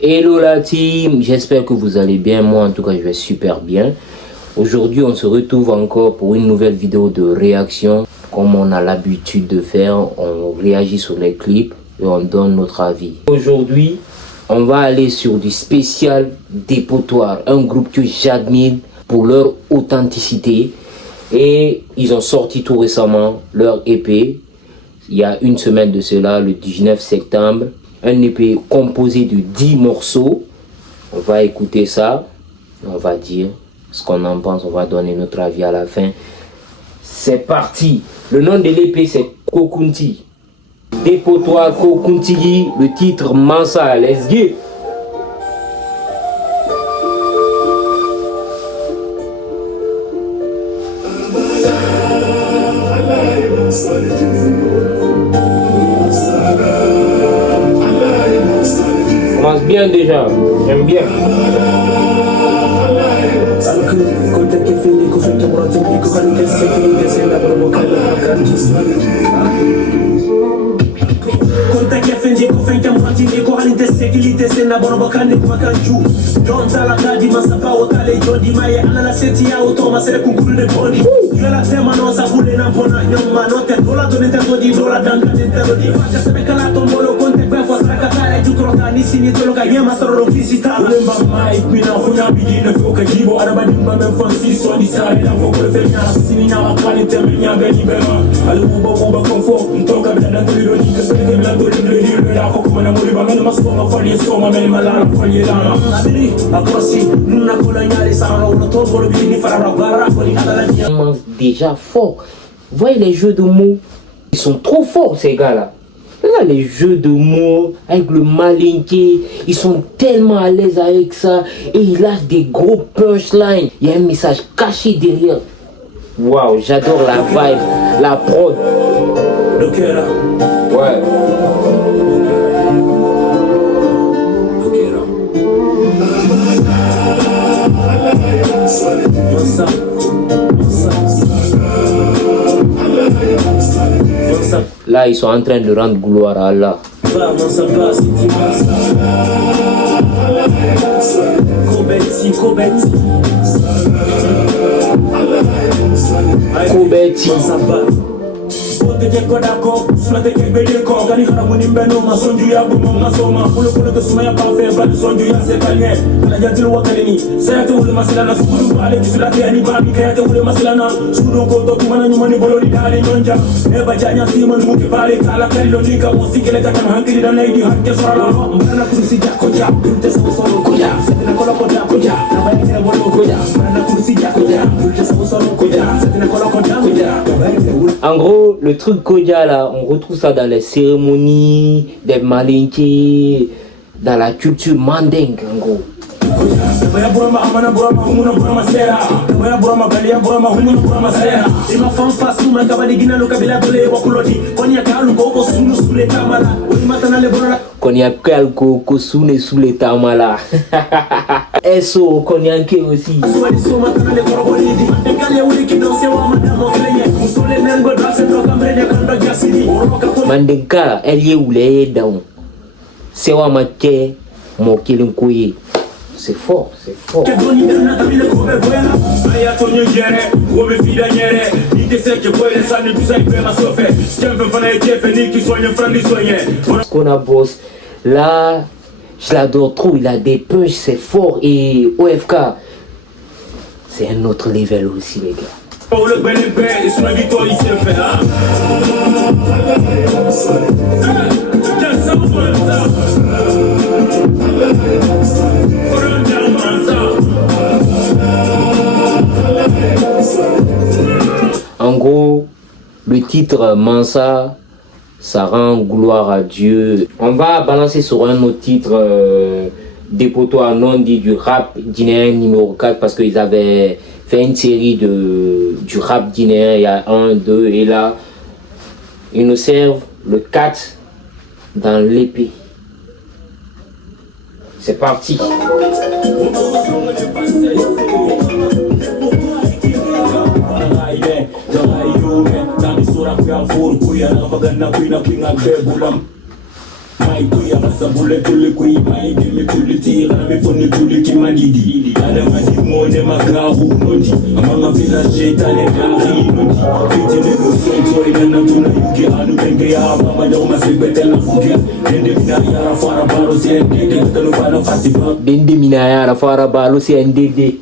Hello la team, j'espère que vous allez bien. Moi en tout cas je vais super bien. Aujourd'hui on se retrouve encore pour une nouvelle vidéo de réaction. Comme on a l'habitude de faire, on réagit sur les clips et on donne notre avis. Aujourd'hui on va aller sur du spécial Dépotoir, un groupe que j'admire pour leur authenticité. Et ils ont sorti tout récemment leur EP, il y a une semaine de cela, le 19 septembre. Un EP composé de 10 morceaux. On va écouter ça, on va dire ce qu'on en pense, on va donner notre avis à la fin. C'est parti. Le nom de l'EP c'est Kokunti. Dépotoir Kokunti, le titre Mansa, let's go. Commence bien déjà, j'aime bien. Commence déjà fort. Vous voyez les jeux de mots, ils sont trop forts ces gars-là. Là, les jeux de mots avec le malinqué, ils sont tellement à l'aise avec ça et ils lâchent des gros punchlines. Il y a un message caché derrière. Waouh, j'adore la vibe, la prod. Ouais. Là, ils sont en train de rendre gloire à Allah. Kobeti. En gros, le truc Kodja là, on retrouve ça dans les cérémonies des malinqués, dans la culture mandingue en gros. Konyakal Kosune sous les tamala. Eso Konyanke aussi. Mandinka, elle y est où les dents. C'est wa maté, mon kilinkoye. C'est fort, c'est fort. Parce qu'on a boss. Là, je l'adore trop. Il a des punches, c'est fort. Et OFK, c'est un autre level aussi, les gars. En gros, le titre Mansa, ça rend gloire à Dieu. On va balancer sur un autre titre Dépotoir non dit du rap guinéen numéro 4 parce qu'ils avaient fait une série du rap guinéen. Il y a 1, 2 et là, ils nous servent le 4 dans l'épée. C'est parti. Dende minayara fara balo si ndede.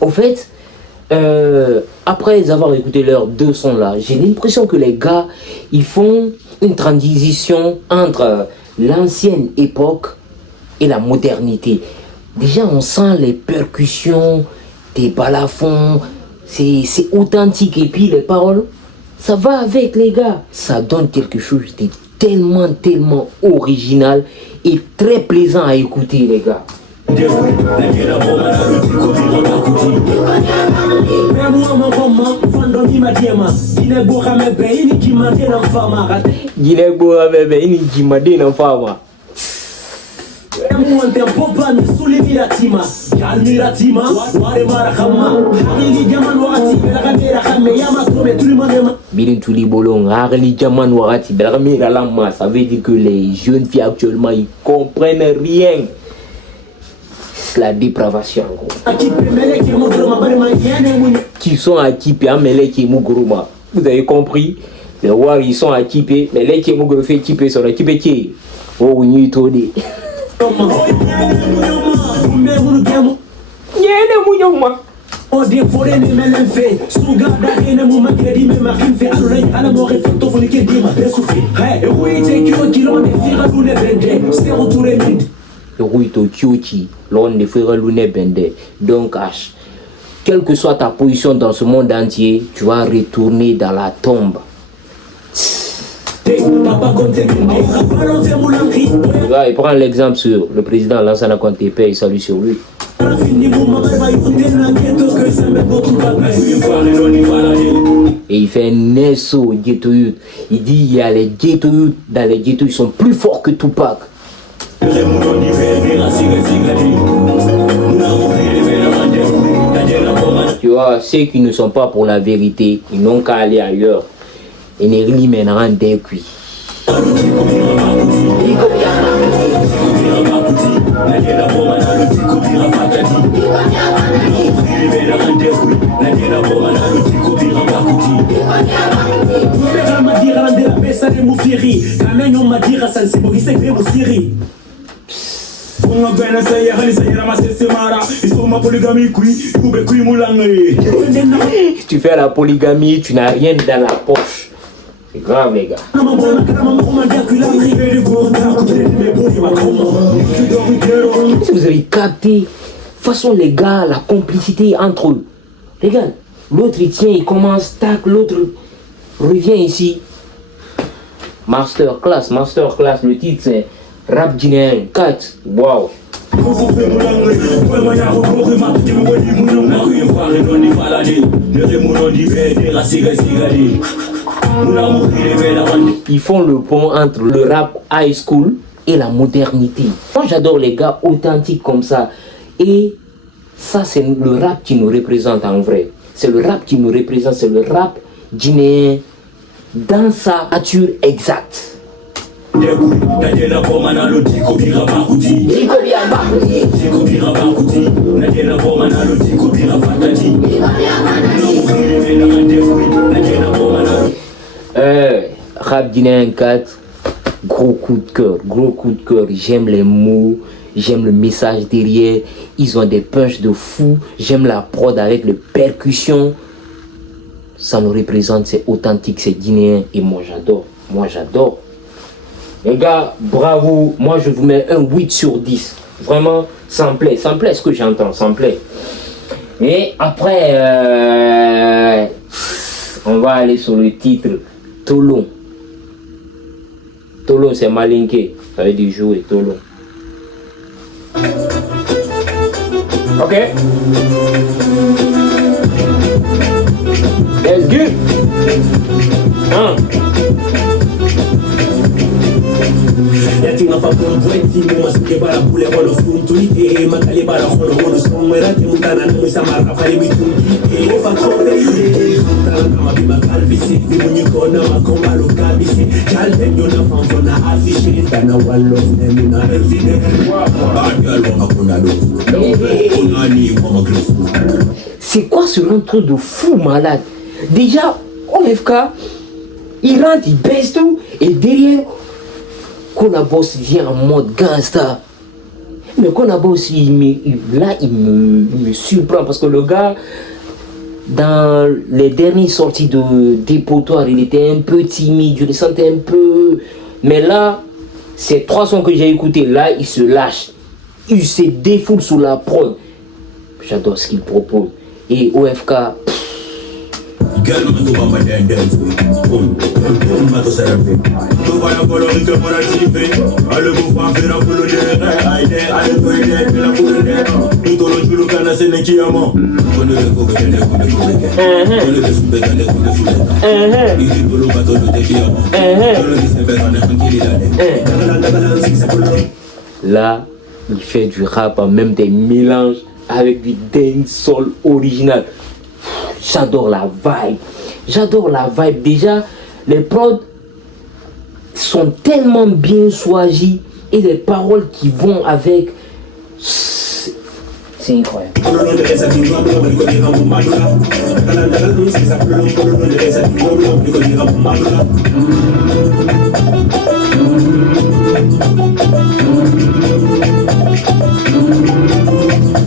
Au fait, après avoir écouté leurs deux sons là, j'ai l'impression que les gars, ils font une transition entre l'ancienne époque et la modernité. Déjà, on sent les percussions, des balafons, c'est authentique. Et puis les paroles, ça va avec les gars. Ça donne quelque chose de tellement original et très plaisant à écouter les gars. Ça veut dire que les jeunes filles actuellement ils comprennent rien. La dépravation qui sont équipés à Meleki Muguruma. Vous avez compris? Les rois ils sont équipés, mais les qui Muguru fait équiper sont équipés qui oh ni todi. Donc, quelle que soit ta position dans ce monde entier, tu vas retourner dans la tombe. Il prend l'exemple sur le président Lansana Conté, paix et salut sur lui. Et il fait un esso ghetto youth. Il dit il y a les ghetto youth, dans les ghetto ils sont plus forts que Tupac. Tu vois, ceux qui ne sont pas pour la vérité, ils n'ont qu'à aller ailleurs. Et ne really mèneront des cuits. Tu fais la polygamie, tu n'as rien dans la poche. C'est grave les gars. Si vous avez capté, de toute façon les gars, la complicité entre eux. Les gars, l'autre il tient, il commence, tac, l'autre revient ici. Masterclass, le titre c'est Rap Guinéen 4. Wow. Ils font le pont entre le rap high school et la modernité. Moi j'adore les gars authentiques comme ça. Et ça c'est le rap qui nous représente en vrai. C'est le rap qui nous représente, c'est le rap guinéen dans sa nature exacte. Rap guinéen 4, gros coup de cœur, j'aime les mots, j'aime le message derrière, ils ont des punchs de fou, j'aime la prod avec les percussions, ça nous représente, c'est authentique, c'est guinéen et moi j'adore. Les gars, bravo, moi je vous mets un 8 sur 10. Vraiment, ça me plaît ce que j'entends, ça me plaît. Et après, on va aller sur le titre Tolon. Tolon c'est malinké, ça veut dire jouer, Tolon. Ok. Good. Hein? Yatinga fakuru bweti mu masike bara bule wolo funtu ite makali bara khono wolo somwera timutana no samara fali bitungi e fakore ite kama bima kalbisi bimuniko na makoma lo kabisi jalde nyona fanfona affiche tana wallo nemina elfine bagalo akuna do onani kwa magrufu. C'est quoi ce truc de fou malade? Déjà, OFK, il rentre, il baisse tout, et derrière, Konaboss vient en mode gangsta. Mais Konaboss, il me surprend parce que le gars, dans les dernières sorties de dépotoir, il était un peu timide, je le sentais un peu. Mais là, ces 3 sons que j'ai écoutés, là, il se lâche. Il se défoule sous la prod. J'adore ce qu'il propose. Et OFK, là, il fait du rap en même des mélanges avec du dancehall original. J'adore la vibe. J'adore la vibe. Déjà, les prods sont tellement bien choisis et les paroles qui vont avec, c'est incroyable.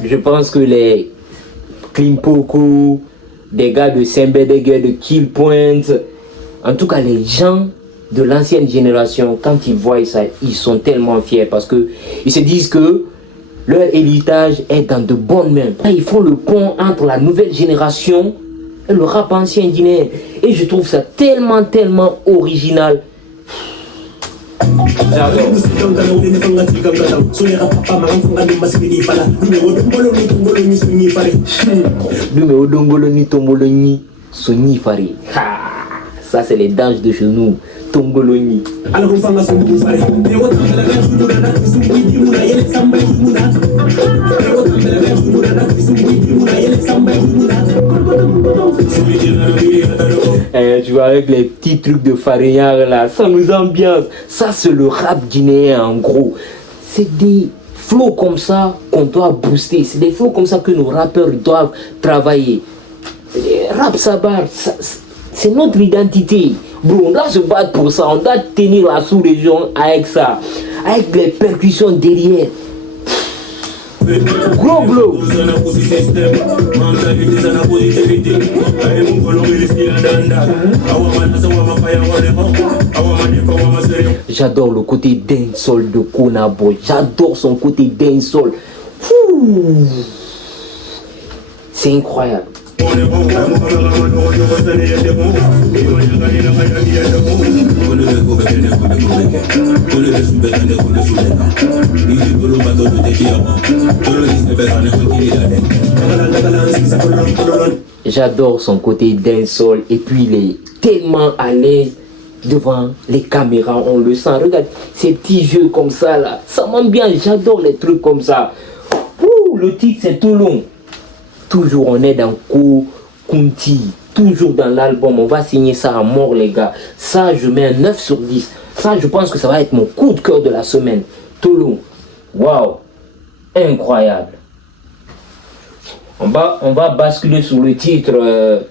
Je pense que les Klimpoko, des gars de Sembe, des gars de Kill Point, en tout cas les gens de l'ancienne génération, quand ils voient ça, ils sont tellement fiers parce que ils se disent que leur héritage est dans de bonnes mains. Ils font le pont entre la nouvelle génération et le rap ancien guinéen. Et je trouve ça tellement, tellement original. J'adore. Ça c'est les danses de chez nous. Tongoloni. Tu vois, avec les petits trucs de Faréard là, ça nous ambiance. Ça c'est le rap guinéen en gros. C'est des flows comme ça qu'on doit booster. C'est des flows comme ça que nos rappeurs doivent travailler. Rap Sabar, c'est notre identité. Bro, on doit se battre pour ça. On doit tenir la sous-région avec ça. Avec les percussions derrière. Gros blow. J'adore le côté dancehall de Konabo. J'adore son côté dancehall. C'est incroyable. J'adore son côté dancehall et puis il est tellement à l'aise devant les caméras, on le sent. Regarde ces petits jeux comme ça là, ça m'ambiance. J'adore les trucs comme ça. Le titre c'est tout long. Toujours on est dans Kokunti, toujours dans l'album, on va signer ça à mort les gars. Ça je mets un 9 sur 10. Ça je pense que ça va être mon coup de cœur de la semaine. Toulon, waouh, incroyable. On va basculer sur le titre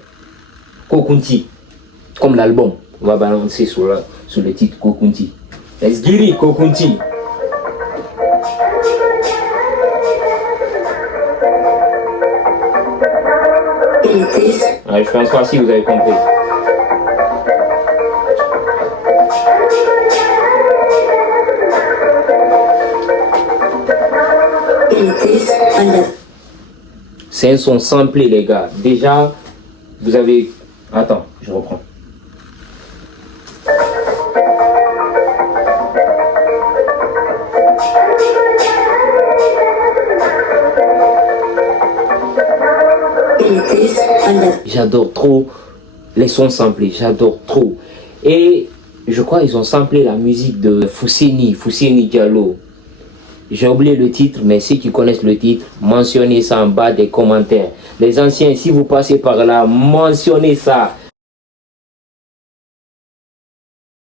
Kokunti, comme l'album. On va balancer sur le titre Kokunti. Let's get it, Kokunti. Ouais, je pense pas si vous avez compris. C'est un son samplé les gars. Déjà, vous avez... Attends, je reprends. J'adore trop les sons samplés, j'adore trop. Et je crois qu'ils ont samplé la musique de Fousseni Diallo. J'ai oublié le titre, mais ceux qui connaissent le titre, mentionnez ça en bas des commentaires. Les anciens, si vous passez par là, mentionnez ça.